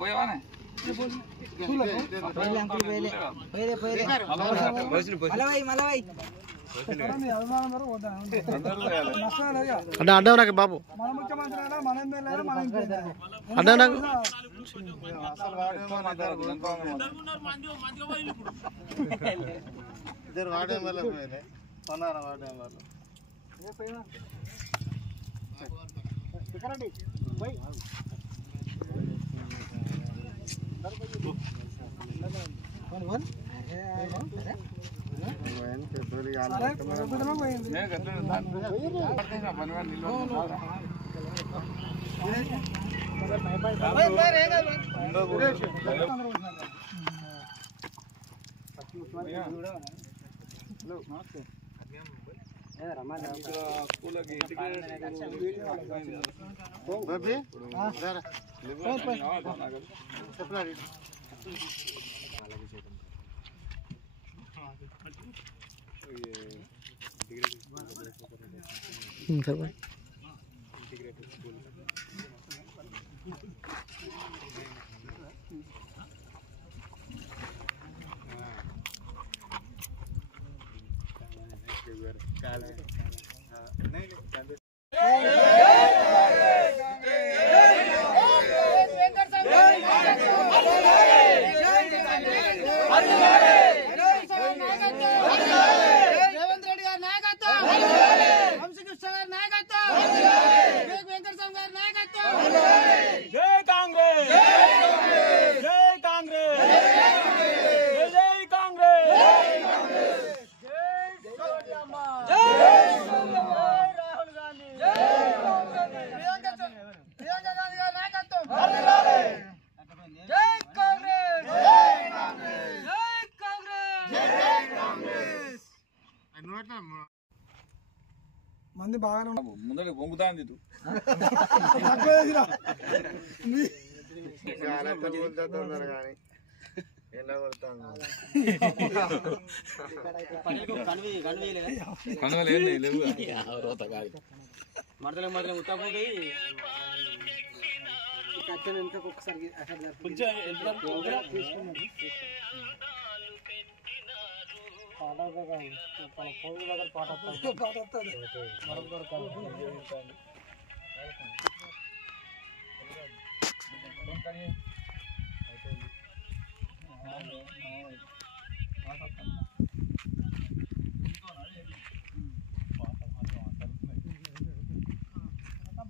పోయేవానే అంటే అడ్డం నాకు బాబు అడ్డం నాకు ఇద్దరు వాడే వల్ల పోయినాయి కొన్నారా వాడే వాళ్ళు మంది బాగానే ముందర పొంగుతాంది కానీ ఎండ కొడతాను మడతలే ఉత్తపోయి ఒకసారి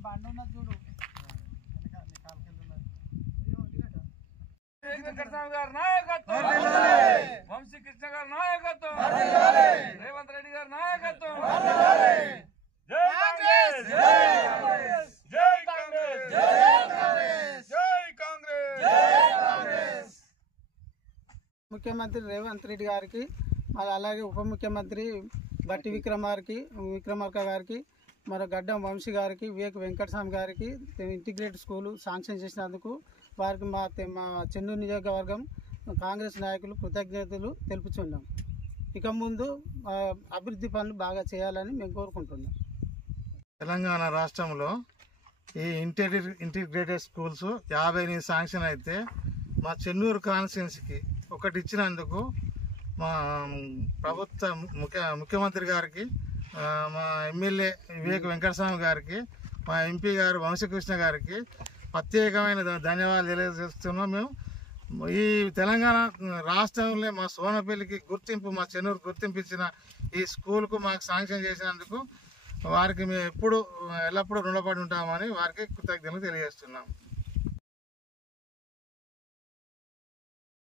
బండి చూడు వెంకటస్వామి గారి నాయకత్వం, వంశీ కృష్ణ గారి నాయకత్వం, రేవంత్ రెడ్డి గారి నాయకత్వం. జై కాంగ్రెస్, జై కాంగ్రెస్, జై కాంగ్రెస్. ముఖ్యమంత్రి రేవంత్ రెడ్డి గారికి మరి అలాగే ఉప ముఖ్యమంత్రి బట్టి విక్రమార్క గారికి మరి గడ్డం వంశీ గారికి వివేక్ వెంకటస్వామి గారికి ఇంటిగ్రేటెడ్ స్కూలు శాంక్షన్ చేసినందుకు వారికి మా చెన్నూరు నియోజకవర్గం కాంగ్రెస్ నాయకులు కృతజ్ఞతలు తెలుపుచున్నాం. ఇక ముందు అభివృద్ధి పనులు బాగా చేయాలని మేము కోరుకుంటున్నాం. తెలంగాణ రాష్ట్రంలో ఈ ఇంటిగ్రేటెడ్ స్కూల్స్ 58 శాంక్షన్ అయితే మా చెన్నూరు కాన్స్టిట్యున్సీకి ఒకటి ఇచ్చినందుకు మా ప్రభుత్వ ముఖ్యమంత్రి గారికి, మా ఎమ్మెల్యే వివేక్ వెంకటస్వామి గారికి, మా ఎంపీ గారు వంశీకృష్ణ గారికి ప్రత్యేకమైన ధన్యవాదాలు తెలియజేస్తున్నాం. మేము ఈ తెలంగాణ రాష్ట్రంలో మా సోనపల్లికి గుర్తింపు, మా చెన్నూరు గుర్తింపు ఇచ్చిన ఈ స్కూల్కు మాకు శాంక్షన్ చేసినందుకు వారికి మేము ఎల్లప్పుడూ రుణపడి ఉంటామని వారికి కృతజ్ఞతలు తెలియజేస్తున్నాం.